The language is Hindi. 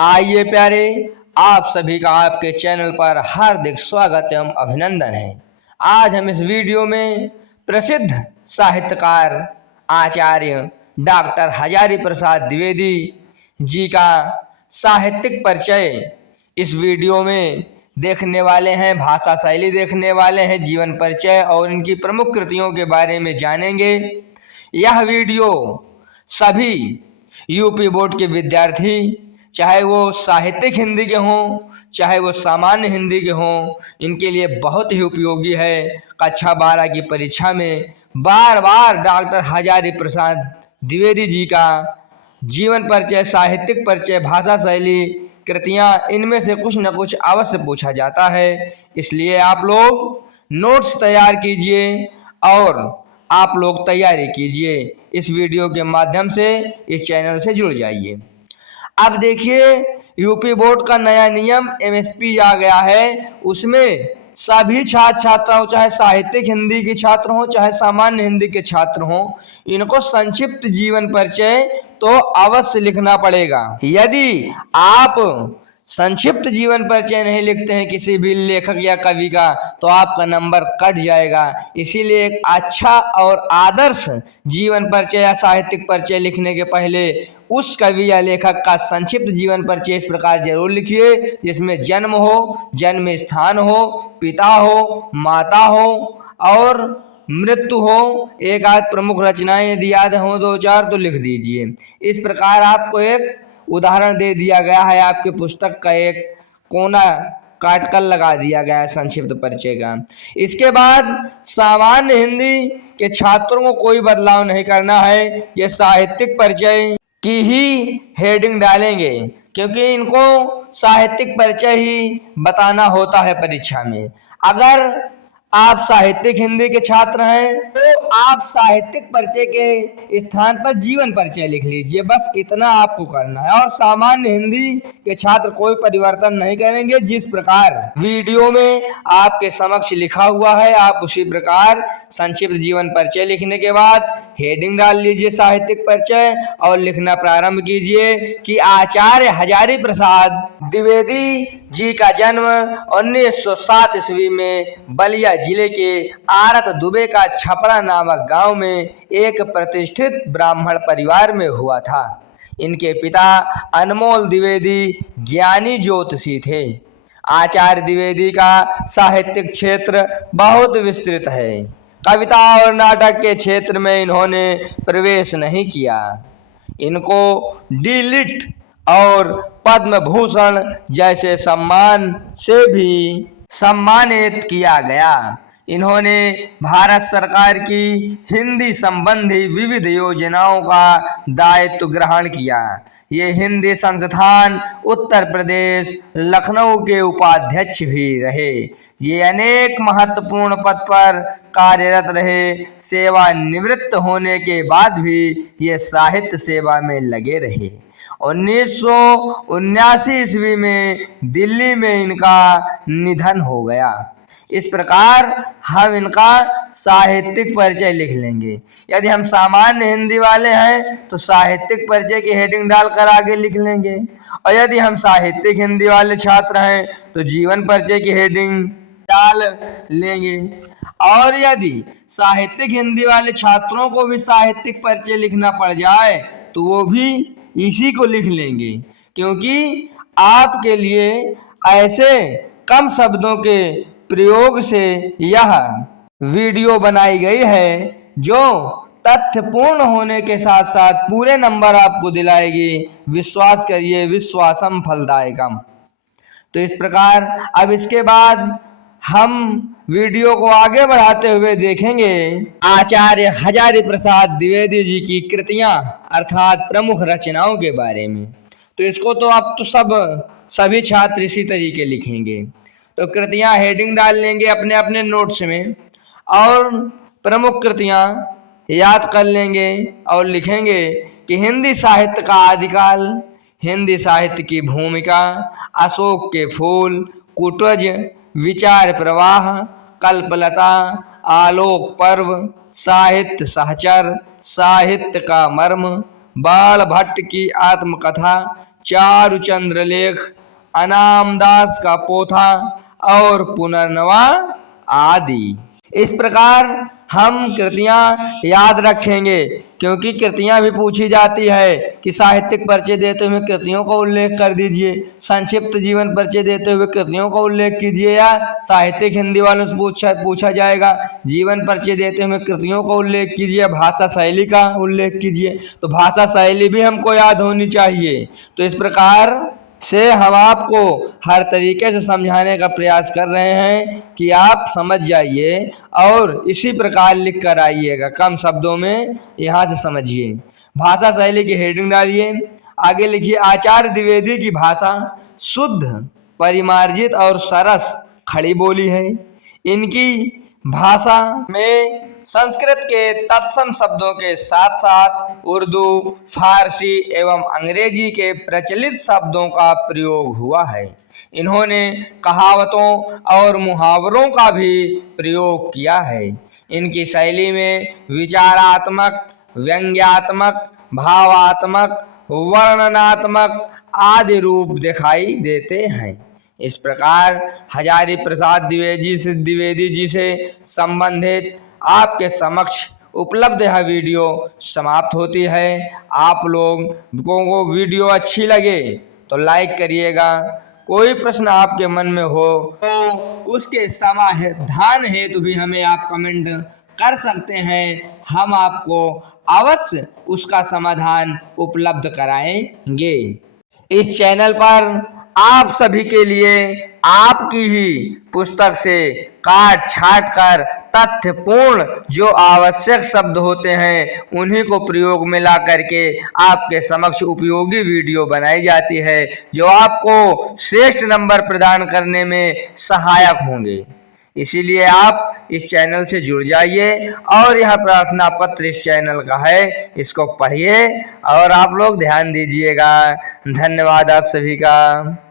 आइए प्यारे, आप सभी का आपके चैनल पर हार्दिक स्वागत एवं अभिनंदन है। आज हम इस वीडियो में प्रसिद्ध साहित्यकार आचार्य डॉक्टर हजारी प्रसाद द्विवेदी जी का साहित्यिक परिचय इस वीडियो में देखने वाले हैं। भाषा शैली देखने वाले हैं, जीवन परिचय और इनकी प्रमुख कृतियों के बारे में जानेंगे। यह वीडियो सभी यूपी बोर्ड के विद्यार्थी, चाहे वो साहित्यिक हिंदी के हों चाहे वो सामान्य हिंदी के हों, इनके लिए बहुत ही उपयोगी है। कक्षा 12 की परीक्षा में बार बार डॉक्टर हजारी प्रसाद द्विवेदी जी का जीवन परिचय, साहित्यिक परिचय, भाषा शैली, कृतियाँ, इनमें से कुछ न कुछ अवश्य पूछा जाता है। इसलिए आप लोग नोट्स तैयार कीजिए और आप लोग तैयारी कीजिए। इस वीडियो के माध्यम से इस चैनल से जुड़ जाइए। अब देखिए, यूपी बोर्ड का नया नियम एमएसपी आ गया है। उसमें सभी छात्र छात्राओं, चाहे साहित्यिक हिंदी के छात्र हों चाहे सामान्य हिंदी के छात्र हों, इनको संक्षिप्त जीवन परिचय तो अवश्य लिखना पड़ेगा। यदि आप संक्षिप्त जीवन परिचय नहीं लिखते हैं किसी भी लेखक या कवि का, तो आपका नंबर कट जाएगा। इसीलिए एक अच्छा और आदर्श जीवन परिचय या साहित्यिक परिचय लिखने के पहले उस कवि या लेखक का संक्षिप्त जीवन परिचय इस प्रकार जरूर लिखिए, जिसमें जन्म हो, जन्म स्थान हो, पिता हो, माता हो और मृत्यु हो। एक आध प्रमुख रचनाएं यदि याद हो, 2-4 तो लिख दीजिए। इस प्रकार आपको एक उदाहरण दे दिया गया है, आपके पुस्तक का एक कोना काट कर लगा दिया गया है संक्षिप्त परिचय का। इसके बाद सामान्य हिंदी के छात्रों को कोई बदलाव नहीं करना है। ये साहित्यिक परिचय की ही हेडिंग डालेंगे, क्योंकि इनको साहित्यिक परिचय ही बताना होता है परीक्षा में। अगर आप साहित्यिक हिंदी के छात्र हैं तो आप साहित्यिक परिचय के स्थान पर जीवन परिचय लिख लीजिए, बस इतना आपको करना है। और सामान्य हिंदी के छात्र कोई परिवर्तन नहीं करेंगे। जिस प्रकार वीडियो में आपके समक्ष लिखा हुआ है, आप उसी प्रकार संक्षिप्त जीवन परिचय लिखने के बाद हेडिंग डाल लीजिए साहित्यिक परिचय और लिखना प्रारंभ कीजिए कि आचार्य हजारी प्रसाद द्विवेदी जी का जन्म 1907 ईस्वी में बलिया जिले के आरत दुबे का छपरा नामक गांव में एक प्रतिष्ठित ब्राह्मण परिवार में हुआ था। इनके पिता अनमोल द्विवेदी ज्ञानी ज्योतिषी थे। आचार्य द्विवेदी का साहित्यिक क्षेत्र बहुत विस्तृत है। कविता और नाटक के क्षेत्र में इन्होंने प्रवेश नहीं किया। इनको डी.लिट और पद्म भूषण जैसे सम्मान से भी सम्मानित किया गया। इन्होंने भारत सरकार की हिंदी संबंधी विविध योजनाओं का दायित्व ग्रहण किया। ये हिंदी संस्थान उत्तर प्रदेश लखनऊ के उपाध्यक्ष भी रहे। ये अनेक महत्वपूर्ण पद पर कार्यरत रहे। सेवानिवृत्त होने के बाद भी ये साहित्य सेवा में लगे रहे। 1979 ईस्वी में दिल्ली में इनका निधन हो गया। इस प्रकार हम इनका साहित्यिक परिचय लिख लेंगे। यदि हम सामान्य हिंदी वाले हैं तो साहित्यिक परिचय की हेडिंग डालकर आगे लिख लेंगे, और यदि हम साहित्यिक हिंदी वाले छात्र हैं तो जीवन परिचय की हेडिंग डाल लेंगे। और यदि साहित्यिक हिंदी वाले छात्रों को भी साहित्यिक परिचय लिखना पड़ जाए तो वो भी इसी को लिख लेंगे, क्योंकि आपके लिए ऐसे कम शब्दों के प्रयोग से यह वीडियो बनाई गई है जो तथ्यपूर्ण होने के साथ साथ पूरे नंबर आपको दिलाएगी। विश्वास करिए, विश्वासम फलदायकम। तो इस प्रकार अब इसके बाद हम वीडियो को आगे बढ़ाते हुए देखेंगे आचार्य हजारी प्रसाद द्विवेदी जी की कृतियां अर्थात प्रमुख रचनाओं के बारे में। तो इसको तो अब तो सभी छात्र इसी तरीके लिखेंगे। तो कृतियां हेडिंग डाल लेंगे अपने अपने नोट्स में और प्रमुख कृतियां याद कर लेंगे और लिखेंगे कि हिंदी साहित्य का आदिकाल, हिंदी साहित्य की भूमिका, अशोक के फूल, कुटज, विचार प्रवाह, कल्पलता, आलोक पर्व, साहित्य सहचर, साहित्य का मर्म, बाण भट्ट की आत्मकथा, चारुचंद्र लेख, अनामदास का पोथा और पुनर्नवा आदि। इस प्रकार हम कृतियां याद रखेंगे, क्योंकि कृतियां भी पूछी जाती है कि साहित्यिक परिचय देते हुए कृतियों का उल्लेख कर दीजिए, संक्षिप्त जीवन परिचय देते हुए कृतियों का उल्लेख कीजिए, या साहित्यिक हिंदी वालों से पूछा जाएगा जीवन परिचय देते हुए कृतियों का उल्लेख कीजिए, भाषा शैली का उल्लेख कीजिए। तो भाषा शैली भी हमको याद होनी चाहिए। तो इस प्रकार से हम आपको हर तरीके से समझाने का प्रयास कर रहे हैं कि आप समझ जाइए और इसी प्रकार लिख कर आइएगा, कम शब्दों में यहाँ से समझिए। भाषा शैली की हेडिंग डालिए, आगे लिखिए आचार्य द्विवेदी की भाषा शुद्ध, परिमार्जित और सरस खड़ी बोली है। इनकी भाषा में संस्कृत के तत्सम शब्दों के साथ साथ उर्दू, फारसी एवं अंग्रेजी के प्रचलित शब्दों का प्रयोग हुआ है। इन्होंने कहावतों और मुहावरों का भी प्रयोग किया है। इनकी शैली में विचारात्मक, व्यंग्यात्मक, भावात्मक, वर्णनात्मक आदि रूप दिखाई देते हैं। इस प्रकार हजारी प्रसाद द्विवेदी जी से संबंधित आपके समक्ष उपलब्ध यह वीडियो समाप्त होती है। आप लोगों को वीडियो अच्छी लगे तो लाइक करिएगा। कोई प्रश्न आपके मन में हो तो उसके समाधान हेतु भी हमें आप कमेंट कर सकते हैं, हम आपको अवश्य उसका समाधान उपलब्ध कराएंगे। इस चैनल पर आप सभी के लिए आपकी ही पुस्तक से काट छाट कर तथ्यपूर्ण जो आवश्यक शब्द होते हैं उन्हीं को प्रयोग में ला करके आपके समक्ष उपयोगी वीडियो बनाई जाती है, जो आपको श्रेष्ठ नंबर प्रदान करने में सहायक होंगे। इसीलिए आप इस चैनल से जुड़ जाइए और यह प्रार्थना पत्र इस चैनल का है, इसको पढ़िए और आप लोग ध्यान दीजिएगा। धन्यवाद आप सभी का।